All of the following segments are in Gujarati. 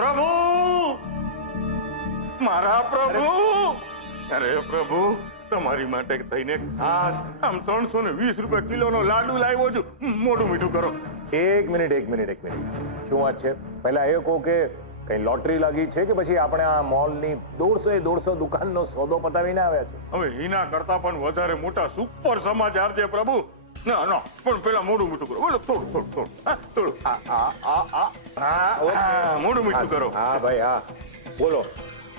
પ્રભુ, મારા પ્રભુ, અરે પ્રભુ, તમારી માટે થઈને ખાસ આમ 320 રૂપિયા કિલોનો લાડુ લાવ્યો છું. મોઢું મીઠું કરો. એક મિનિટ. શું વાત છે? પહેલા એ કહો કે કઈ લોટરી લાગી છે કે પછી આપણે આ મોલની 150 દુકાનનો સોદો પતાવીને આવ્યા છે? હવે એના કરતા પણ વધારે મોટા સુપર સમાચાર છે પ્રભુ. ના ના, પણ પેલા મોઢું મીઠું કરો. બોલો, થોડું મોઢું મીઠું કરો. હા ભાઈ, હા બોલો,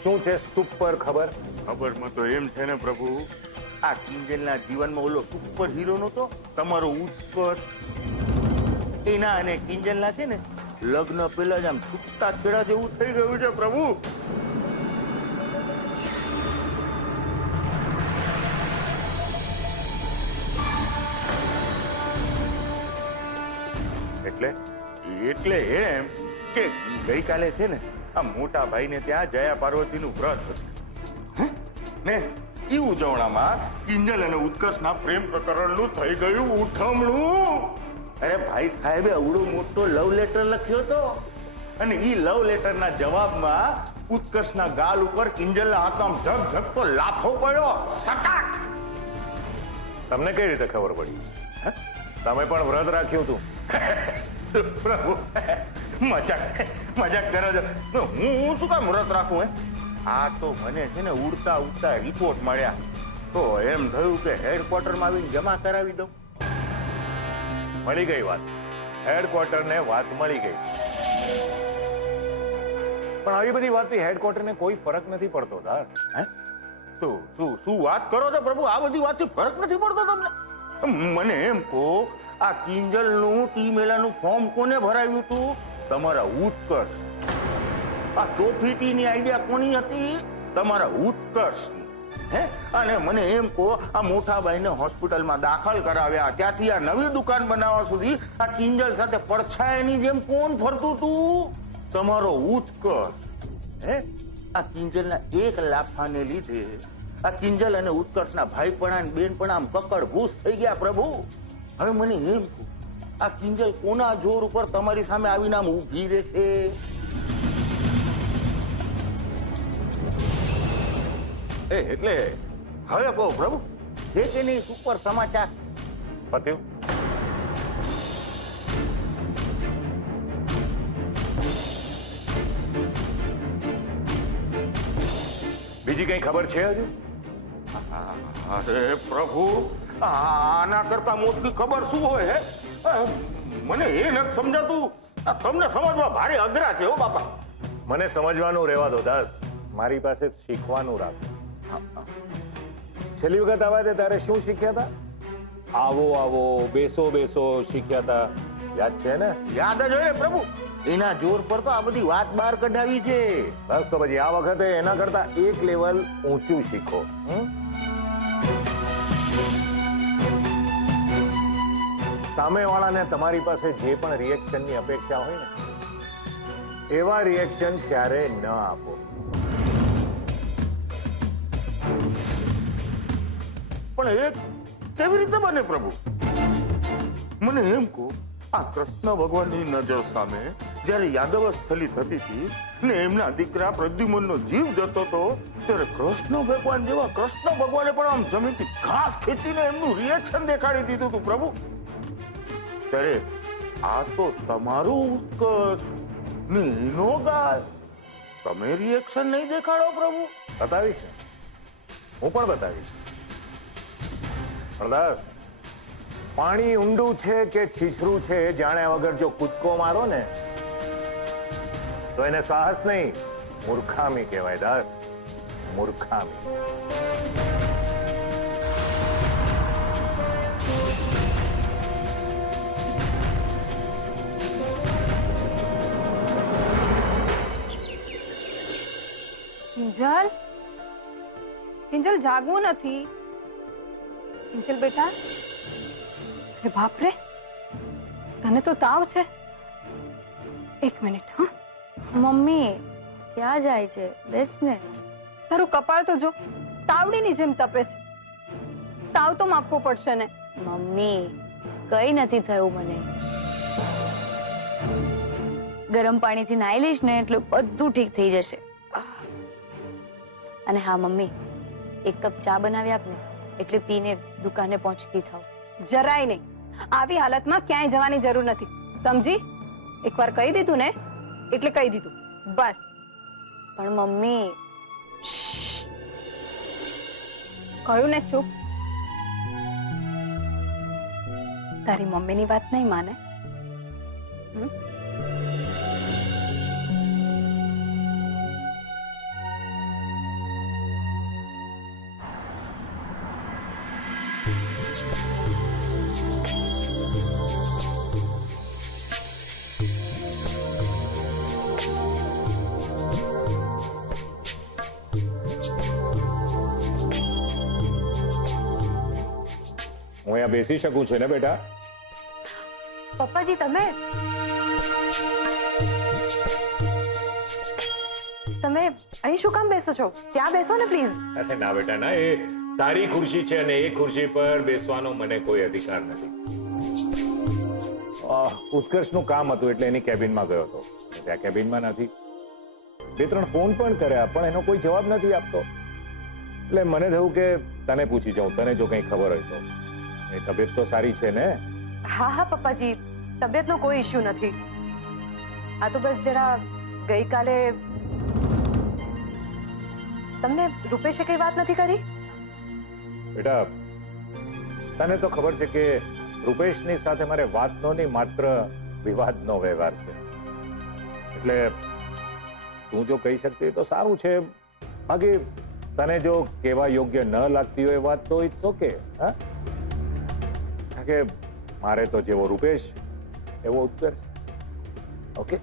શું છે સુપર ખબર? ખબરમાં તો એમ છે ને પ્રભુ, આ કિંજલના જીવનમાં ઓલો સુપર હીરો નતો તમારો ઉત્કર્ષ, એના અને કિંજલના છે ને લગ્ન પહેલા જ આમ છૂટતા છેડા જેવું થઈ ગયું છે પ્રભુ. એટલે એમ કે ગઈકાલે છે ને આ મોટા ભાઈને ત્યાં જયા પાર્વતીનું વ્રત હતું ને એ ઉજવણામાં કિંજલ અને ઉત્કર્ષના પ્રેમ પ્રકરણનું થઈ ગયું ઉઠમણું. અરે ભાઈ સાહેબે અવડો મોટો લવ લેટર લખ્યો હતો અને એ લવ લેટરના જવાબમાં ઉત્કર્ષના ગાલ ઉપર કિંજલના હાથમાં ધગધગતો લાફો પડ્યો. સટાક! તમને કઈ રીતે ખબર પડી? તમે પણ વ્રત રાખ્યું હતું? પ્રભુ, મજાક કરો છો. હું શું કામ વ્રત રાખું? આ તો મને છે ને ઉડતા ઉડતા રિપોર્ટ મળ્યા તો એમ થયું કે હેડક્વાર્ટરમાં આવીને જમા કરાવી દઉં. મળી ગઈ વાત, હેડક્વાર્ટરને વાત મળી ગઈ. પણ આવી બધી વાતથી હેડક્વાર્ટરને કોઈ ફરક નથી પડતો દાસ. શું વાત કરો છો પ્રભુ? આ બધી વાતથી ફરક નથી પડતો તમને? મને એમ કહો, આ કિંજલનું ટી મેલાનું ફોર્મ કોને ભરાવ્યું હતું? તમારા ઉત્કર્ષ. આ ચોફીટીની આઈડિયા કોની હતી? તમારા ઉત્કર્ષની. હે? અને મને એમ કહો, આ મોટાભાઈને હોસ્પિટલમાં દાખલ કરાવ્યા ત્યાંથી આ નવી દુકાન બનાવવા સુધી આ કિંજલ સાથે પડછાયાની જેમ કોણ ફરતું હતું? તમારો ઉત્કર્ષ. હે? આ કિંજલના એક લાફાને લીધે આ કિંજલ અને ઉત્કર્ષના ભાઈપણા અને બેનપણા આમ કકડ ભૂસ થઈ ગયા પ્રભુ. હવે મને એમ કહો, આ કિંજલ કોના જોર ઉપર તમારી સામે આવીને આમ ઊભી રહેશે? એટલે હવે કહો પ્રભુ, છે કે નહીં સુપર સમાચાર? પત્યું? બીજી કઈ ખબર છે હજુ? અરે પ્રભુ, આના કરતા મોટી ખબર શું હોય? મને એ નથી સમજાતું. તમને સમજવા ભારે અઘરા છે હો બાપા. મને સમજવાનું રહેવા દો દાસ, મારી પાસે શીખવાનું રાખો. છેલ્લી વખત આવ્યા હતા ત્યારે શું શીખ્યા હતા? આવો આવો, બેસો બેસો શીખ્યા હતા, યાદ છે ને? યાદ જ હોય ને પ્રભુ. એના જોર પર તો આ બધી વાત બહાર કઢાવી છે. બસ તો પછી આ વખતે એના કરતા એક લેવલ ઊંચું શીખો. સામેવાળાને તમારી પાસે જે પણ રિએક્શનની અપેક્ષા હોય ને, એવા રિએક્શન ક્યારે ન આપો. પણ એ કેવી રીતે બને પ્રભુ? મને એમ કહો, આ કૃષ્ણ ભગવાનની નજર સામે જયારે યાદવ સ્થલી થતી હતી ને એમના દીકરા પ્રદ્યુમનનો જીવ જતો હતો, ત્યારે કૃષ્ણ ભગવાન જેવા કૃષ્ણ ભગવાને પણ આમ જમીનથી ઘાસ ખેંચીને એમનું રિએક્શન દેખાડી દીધું હતું પ્રભુ. ત્યારે આ તો તમારું ઉત્કર્ષ ને એનો ગાલ, તમે રિએક્શન નહીં દેખાડો પ્રભુ? બતાવીશ ને, હું પણ બતાવીશ. પ્રદાસ, પાણી ઊંડું છે કે છીછરું છે એ જાણ્યા વગર જો કૂદકો મારો ને તો એને સાહસ નહીં, મૂર્ખામી કહેવાય દાસ, મૂર્ખામી. કિંજલ, કિંજલ જાગવું નથી. કિંજલ બેટા, અરે બાપ રે, તને તો તાવ છે. એક મિનિટ. હા મમ્મી, ક્યાં જાય છે? બેસ ને. તારું કપાળ તો જો, તાવડીની જેમ તપે છે. તાવ તો માપવો પડશે ને. મમ્મી, કઈ નથી થયું મને. ગરમ પાણીથી નાહી લઈશ ને એટલે બધું ઠીક થઈ જશે. અને હા મમ્મી, એક કપ ચા બનાવી આપ ને, એટલે પીને દુકાને પહોંચતી થાવ. જરાય નહીં. આવી હાલતમાં ક્યાંય જવાની જરૂર નથી, સમજી? એકવાર કહી દીધું ને એટલે કહી દીધું, બસ. પણ મમ્મી, કહ્યું ને ચૂપ. તારી મમ્મીની વાત નહીં માને? હું અહીંયા બેસી શકું છું ને બેટા? પપ્પાજી તમે અહીં શું કામ બેસો છો? ત્યાં બેસો ને પ્લીઝ. અરે ના બેટા ના, એ તારી ખુરશી છે અને એ ખુરશી પર બેસવાનો મને કોઈ અધિકાર નથી. ઉત્કર્ષનું કામ હતું એટલે એની કેબિનમાં ગયો હતો. ત્યાં કેબિનમાં નથી. 2-3 ફોન પણ કર્યા પણ એનો કોઈ જવાબ નથી આપતો. એટલે મને થયું કે તને પૂછી જાઉં, તને જો કંઈ ખબર હોય તો. એ તબિયત તો સારી છે ને? હા પપ્પાજી, તબિયતનો કોઈ ઇશ્યુ નથી. આ તો બસ જરા ગઈકાલે તમને રૂપેશે કઈ વાત નથી કરી? બેટા તને તો ખબર છે કે રૂપેશની સાથે મારે વાતનો નહીં માત્ર વિવાદનો વ્યવહાર છે. એટલે તું જો કહી શકતી હોય તો સારું છે. બાકી તને જો કહેવા યોગ્ય ન લાગતી હોય વાત તો ઇટ્સ ઓકે. હા, કારણ કે મારે તો જેવો રૂપેશ એવો ઉત્કર્ષ. ઓકે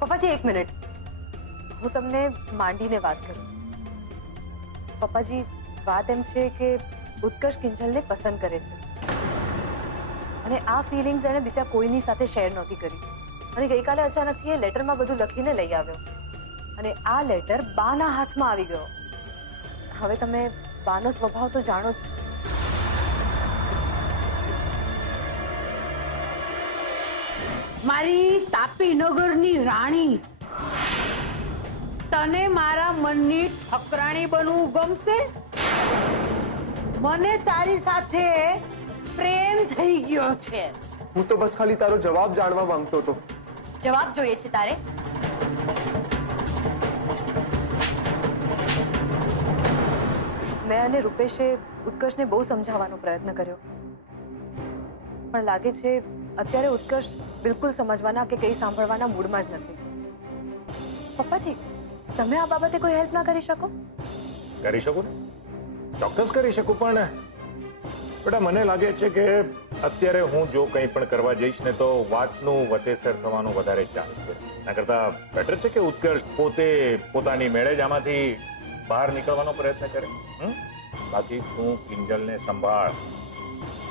પપ્પાજી એક મિનિટ, હું તમને માંડીને વાત કરું. પપ્પાજી વાત એમ છે કે ઉત્કર્ષ કિંજલને પસંદ કરે છે અને આ ફિલિંગ્સ એણે બીજા કોઈની સાથે શેર નહોતી કરી. અને ગઈકાલે અચાનકથી એ લેટરમાં બધું લખીને લઈ આવ્યો અને આ લેટર બાના હાથમાં આવી ગયો. હવે તમે બાનો સ્વભાવ તો જાણો જ. મારી તાપી નગરની રાણી, તને મારા મનની ઠકરાણી બનવું ગમશે? મને તારી સાથે પ્રેમ થઈ ગયો છે. હું તો બસ ખાલી તારો જવાબ જાણવા માંગતો હતો. જવાબ જોઈએ છે તારે? મેં અને રૂપેશે ઉત્કર્ષને બહુ સમજાવવાનો પ્રયત્ન કર્યો પણ લાગે છે અત્યારે ઉત્કર્ષ બિલકુલ સમજવાના કે કંઈ સાંભળવાના મૂડમાં જ નથી. પપ્પાજી તમે આ બાબતે કોઈ હેલ્પ ના કરી શકો? કરી શકું ને, ચોક્કસ કરી શકું. પણ બેટા મને લાગે છે કે અત્યારે હું જો કંઈ પણ કરવા જઈશ ને તો વાતનું વતેસર થવાનો વધારે ચાન્સ છે. એના કરતા બેટર છે કે ઉત્કર્ષ પોતે પોતાની મેળે જ આમાંથી બહાર નીકળવાનો પ્રયત્ન કરે. બાકી તું કિંજલને સંભાળ.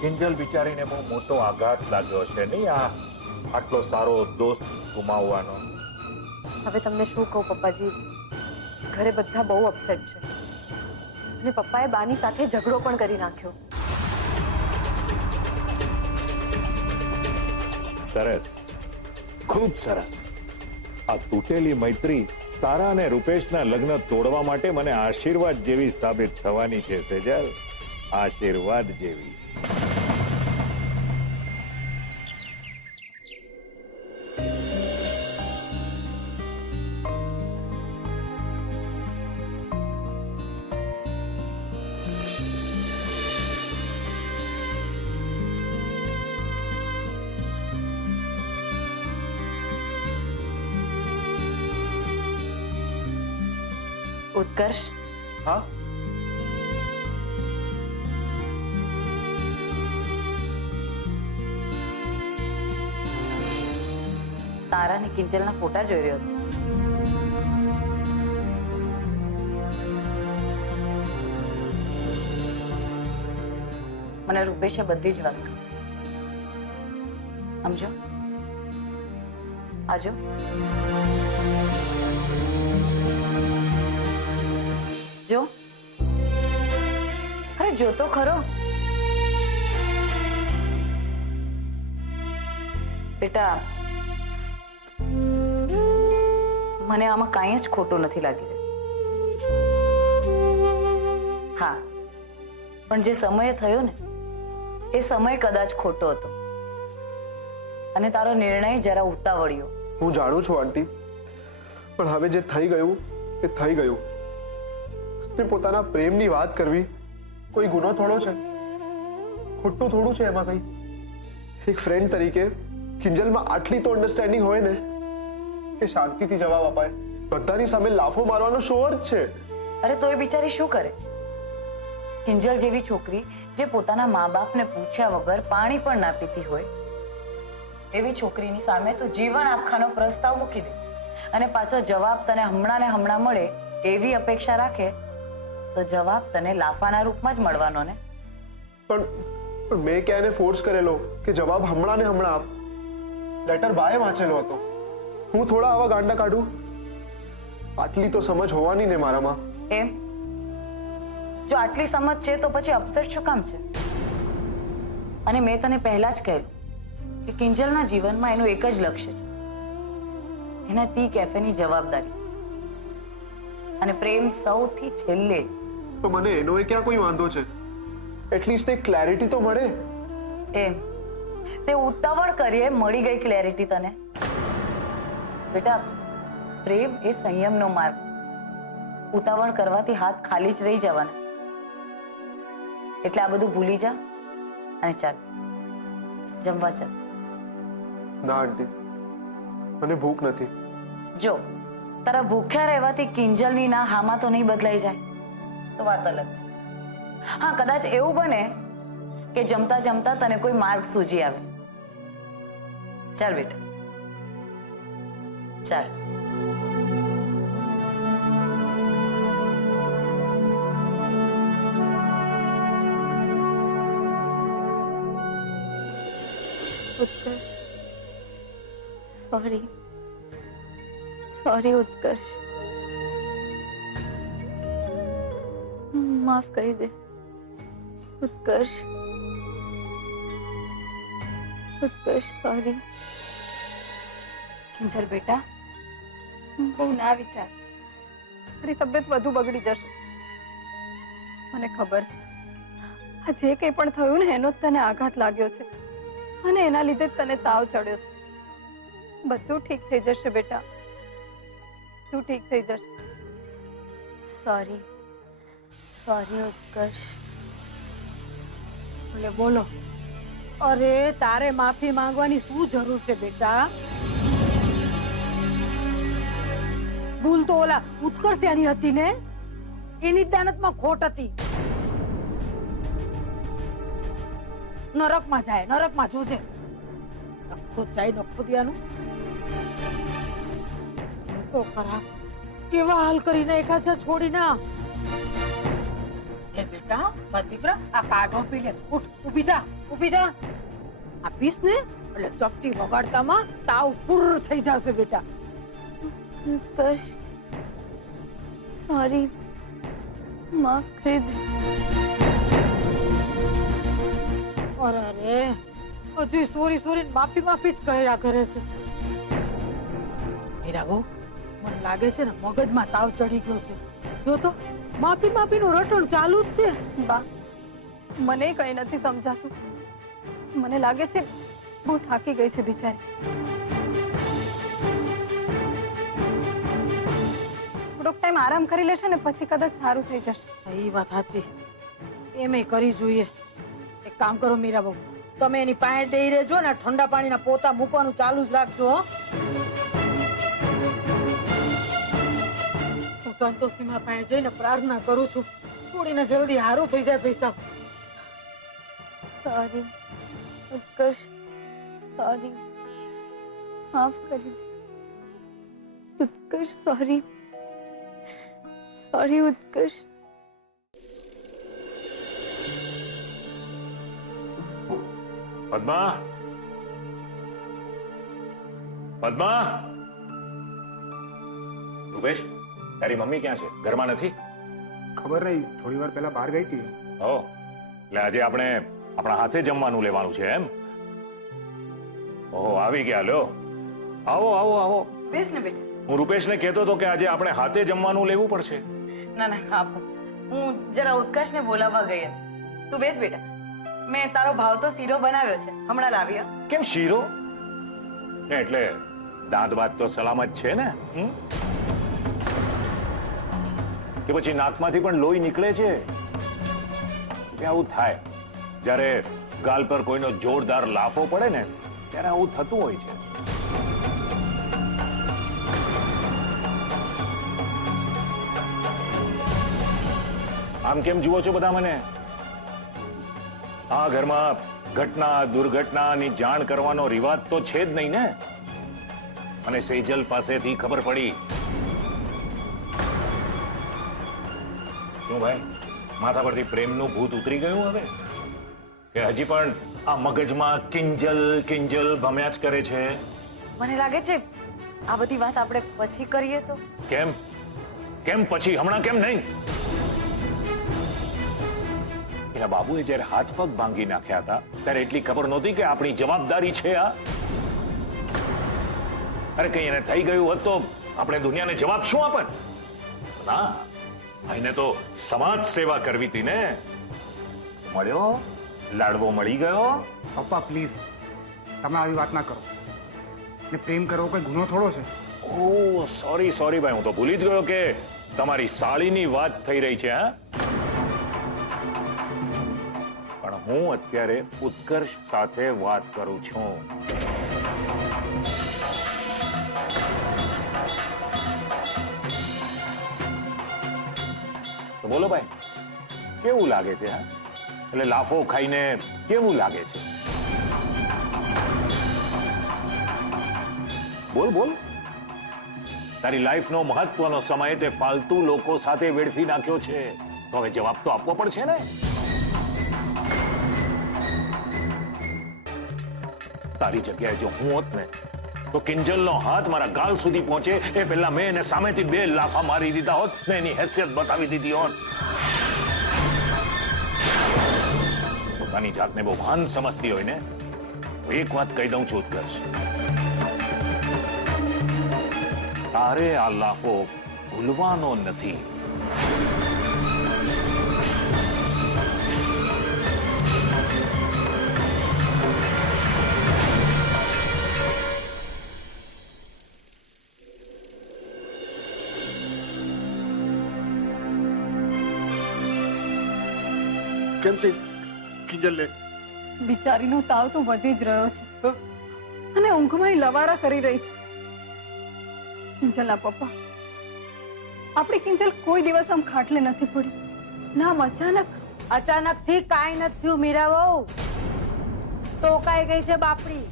કિંજલ બિચારીને બહુ મોટો આઘાત લાગ્યો છે નહીં આટલો સારો દોસ્ત ગુમાવવાનો. હવે તમને શું કહું પપ્પાજી, ઘરે બધા બહુ અપસેટ છે અને પપ્પાએ બાની સાથે ઝઘડો પણ કરી નાખ્યો. સરસ, ખૂબ સરસ. આ તૂટેલી મૈત્રી તારા અને રૂપેશના લગ્ન તોડવા માટે મને આશીર્વાદ જેવી સાબિત થવાની છે સેજલ, આશીર્વાદ જેવી. ઉત્કર્ષ, હા તારા ને કિંજલના ફોટા જોઈ રહ્યો હતો. મને રૂપેશે બધી જ વાત કરી. સમજો, આજો. જો, અરે જો તો ખરો. બેટા મને આમાં કાંઈ જ ખોટું નથી લાગી રહ્યું. હા, પણ જે સમયે થયો ને એ સમય કદાચ ખોટો હતો અને તારો નિર્ણય જરા ઉતાવળ્યો. હું જાણું છું આંટી, પણ હવે જે થઈ ગયું એ થઈ ગયું. ને પોતાના પ્રેમની વાત કરવી કોઈ ગુનો થોડો છે? ખોટું થોડું છે એમાં કઈ? એક ફ્રેન્ડ તરીકે કિંજલમાં આટલી તો અન્ડરસ્ટેન્ડિંગ હોય ને કે શાંતિથી જવાબ અપાય. બધાની સામે લાફો મારવાનો શોર જ છે. અરે તો એ બિચારી શું કરે? કિંજલ જેવી છોકરી જે પોતાના મા બાપને પૂછ્યા વગર પાણી પણ ના પીતી હોય એવી છોકરીની સામે તો જીવન આપખાનો પ્રસ્તાવ મૂકી દે અને પાછો જવાબ તને હમણાં ને હમણાં મળે એવી અપેક્ષા રાખે તો જવાબ તને લાફાના રૂપમાં જ મળવાનો ને. પણ મેં ક્યાં એને ફોર્સ કરેલો કે જવાબ હમણાં ને હમણાં આપ? લેટર બાય વાંચેલો હતો. હું થોડા આવા ગાંડા કાઢું? આટલી તો સમજ હોવાની ને મારામાં. એમ? જો આટલી સમજ છે તો પછી અપસેટ શું કામ છે? અને મેં તને પહેલા જ કહેલું કે કિંજલના જીવનમાં એનું એક જ લક્ષ્ય છે, એના ટી કેફેની જવાબદારી, અને પ્રેમ સૌથી છેલ્લે. તો મને એનો એ ક્યાં કોઈ વાંધો છે? એટલીસ્ટ એક ક્લેરિટી તો મળે. એમ તે ઉતાવળ કરીએ મળી ગઈ ક્લેરિટી તને? બેટા, પ્રેમ એ સંયમનો માર્ગ. ઉતાવળ કરવાથી હાથ ખાલી જ રહી જવાના. એટલે આ બધું ભૂલી જા અને ચાલ જમવા ચાલ. ના આંટી, મને ભૂખ નથી. જો તારા ભૂખ્યા રહેવાથી કિંજલની ના હામાં તો નહીં બદલાઈ જાય તો વાત અલગ છે. હા, કદાચ એવું બને કે જમતા જમતા તને કોઈ માર્ગ સૂજી આવે. ચાલ બેટા ચાલ. ઉત્કર્ષ, સોરી ઉત્કર્ષ, માફ કરી દે ઉત્કર્ષ. ઉત્કર્ષ સોરી. કિંજલ બેટા, બહુ ના વિચાર, તારી તબિયત વધુ બગડી જશે. મને ખબર છે આ જે કંઈ પણ થયું ને એનો જ તને આઘાત લાગ્યો છે અને એના લીધે જ તને તાવ ચડ્યો છે. બધું ઠીક થઈ જશે બેટા, તું ઠીક થઈ જશે. સોરી ઉત્કર્ષ. એટલે બોલો. અરે તારે માફી માંગવાની શું જરૂર છે બેટા? ભૂલ તો ઓલા ઉત્કર્ષિયાની હતી ને, એની જ દાનતમાં ખોટ હતી. નરકમાં જાય, નરકમાં જોજે. નખો જાય નખો દિયાનું. તો ખરા કેવા હાલ કરી નાખ્યા છે છોડી ના. એ બેટા, દીકરા આ કાઢો પી લે. ઉઠ, ઊભી જા, ઊભી જા. આ પીસ ને એટલે ચપટી વગાડતામાં તાવ ફુર થઈ જશે બેટા. ઉત્કર્ષ સોરી, માફ કરી દે. અરે હજુ સોરી સોરી માફી માફી જ કર્યા કરે છે. મીરાબો, મને લાગે છે ને મગજમાં તાવ ચડી ગયો છે. જો તો માફી માફીનું રટણ ચાલુ જ છે. બા, મને કઈ નથી સમજાતું. મને લાગે છે બહુ થાકી ગઈ છે બિચારી. થોડોક ટાઈમ આરામ કરી લેશે ને પછી કદાચ સારું થઈ જશે. એ વાત સાચી, એમ કરી જોઈએ. એક કામ કરો મીરાબો, તમે એની પાસે દઈ રહેજો ને ઠંડા પાણીના પોતા મૂકવાનું ચાલુ જ રાખજો. હું સંતોષીમાં પાસે જઈને પ્રાર્થના કરું છું, છોડીને જલ્દી સારું થઈ જાય. પૈસા સોરી ઉત્કર્ષ, સોરી, માફ કરી દે ઉત્કર્ષ. સોરી ઉત્કર્ષ. પદ્મા, પદ્મા. રૂપેશ, તારી મમ્મી ક્યાં છે? ઘરમાં નથી? ખબર નહીં, થોડી વાર પહેલા બહાર ગઈ હતી. ઓ, એટલે આજે આપણે આપણા હાથે જમવાનું લેવાનું છે એમ? ઓહો, આવી ગયા. લ્યો, આવો આવો આવો. બેસ ને બેટા. હું રૂપેશને કહેતો હતો કે આજે આપણે હાથે જમવાનું લેવું પડશે. ના ના આપો, હું જરા ઉત્કર્ષને બોલાવવા ગઈ હતી. તું બેસ બેટા, મેં તારો ભાવતો શીરો બનાવ્યો છે, હમણાં લાવી. કેમ શીરો? એટલે દાંત બાત તો સલામત છે ને? કે પછી નાકમાંથી પણ લોહી નીકળે છે? કે આવું થાય જ્યારે ગાલ પર કોઈનો જોરદાર લાફો પડે ને ત્યારે આવું થતું હોય છે. આમ કેમ જુઓ છો બધા મને? આ ઘરમાં ઘટના દુર્ઘટનાની જાણ કરવાનો રિવાજ તો છે જ નહીં ને. અને સેજલ પાસેથી ખબર પડી. શું ભાઈ, માથા પરથી પ્રેમનું ભૂત ઉતરી ગયું હવે? કે હજી પણ આ મગજમાં કિંજલ કિંજલ ભમ્યા જ કરે છે? મને લાગે છે આ બધી વાત આપણે પછી કરીએ તો. કેમ કેમ પછી? હમણાં કેમ નહીં? એના બાબુએ જયારે હાથ પગ ભાંગી નાખ્યા હતા ત્યારે એટલી ખબર નહોતી કે આપણી જવાબદારી છે આ? અરે કઈ એને થઈ ગયું હોત તો આપણે દુનિયાને જવાબ શું આપત? ના, એને તો સમાજ સેવા કરવી હતી ને. મળ્યો, લાડવો મળી ગયો. પપ્પા પ્લીઝ, તમે આવી વાત ના કરો. ને પ્રેમ કરવો કોઈ ગુનો થોડો છે. ઓહ સોરી સોરી ભાઈ, હું તો ભૂલી જ ગયો કે તમારી સાળીની વાત થઈ રહી છે. હા, પણ હું અત્યારે ઉત્કર્ષ સાથે વાત કરું છું. તો બોલો ભાઈ, કેવું લાગે છે? હા, એટલે લાફો ખાઈને કેવું લાગે છે? બોલ બોલ. તારી લાઈફનો મહત્વનો સમય તે ફાલતુ લોકો સાથે વેડફી નાખ્યો છે, તો હવે જવાબ તો આપવો પડશે ને. તારી જગ્યાએ જો હું હોત ને તો કિંજલનો હાથ મારા ગાલ સુધી પહોંચે એ પહેલા મેં એને સામેથી 2 લાફા મારી દીધા હોત ને એની હેસિયત બતાવી દીધી હોત. પોતાની જાતને બહુ ભાન સમજતી હોય ને, એક વાત કહી દઉં છું ઉત્કર્ષ, તારે આ લાફો ભૂલવાનો નથી. કેમ છે કિંજલને? બિચારીનો તાવ તો વધી જ રહ્યો છે અને ઊંઘમાં લવારા કરી રહી છે. કિંજલના પપ્પા, આપણી કિંજલ કોઈ દિવસ આમ ખાટલે નથી પડી. નામ અચાનક થી કાંઈ નથી થયું મીરા વહુ. ટોકાઈ ગઈ છે બાપડી.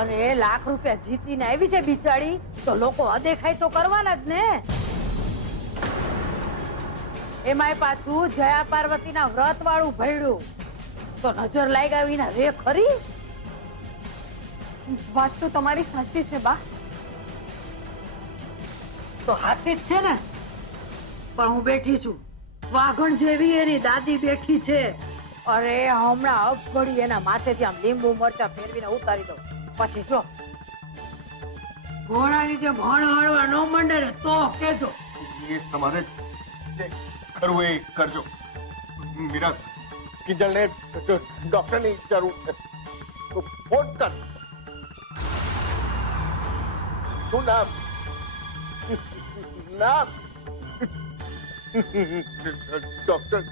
અરે લાખ રૂપિયા જીતીને આવી છે બિચારી, તો લોકો અદેખાઈ તો કરવાના જ ને. એમાંય પાછું જયા પાર્વતીના વ્રત વાળું ભયડું, તો નજર લાગ્યા વિના રે ખરી? વાત તો તમારી સાચી છે બા. તો સાચી જ છે ને, પણ હું બેઠી છું વાઘણ જેવી, એની દાદી બેઠી છે. અરે હમણાં અબઘડી એના માથેથી આમ લીંબુ મરચા ફેરવીને ઉતારી દો, પછી જો ઘોડાની જેમ હળહળવા ન મંડે ને તો કેજો. એ તમારે જે કરવું એ કરજો. મીરા, કિંજલને ડોક્ટરની જરૂર છે, તો ફોન કર. શું નામ? નામ ડોક્ટર.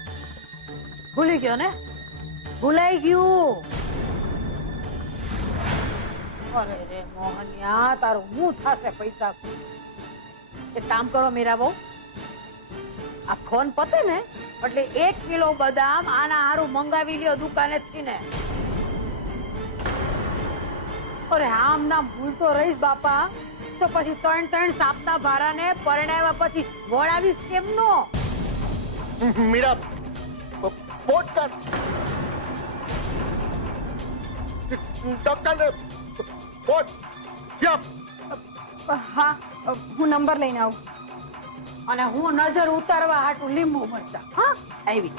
ભૂલી ગયો ને? ભૂલાઈ ગયું. અરે રે મોહનિયા, તારું હું થાશે પૈસા. એક કામ કરો મીરા બહુ, આ ફોન પતે ને એટલે 1 કિલો બદામ આના હારું મંગાવી લ્યો દુકાનેથી ને. અરે આમ નામ ભૂલતો રહીશ બાપા, તો પછી 3 સાપના ભારાને પરણાવ્યા પછી વળાવીશ કેમનો? મીરા, ફોન કર ડોક્ટરને. ફોન. હા, હું નંબર લઈને આવું. અને હું નજર ઉતારવા હાટું લીંબુ મરચા. હા, આવી.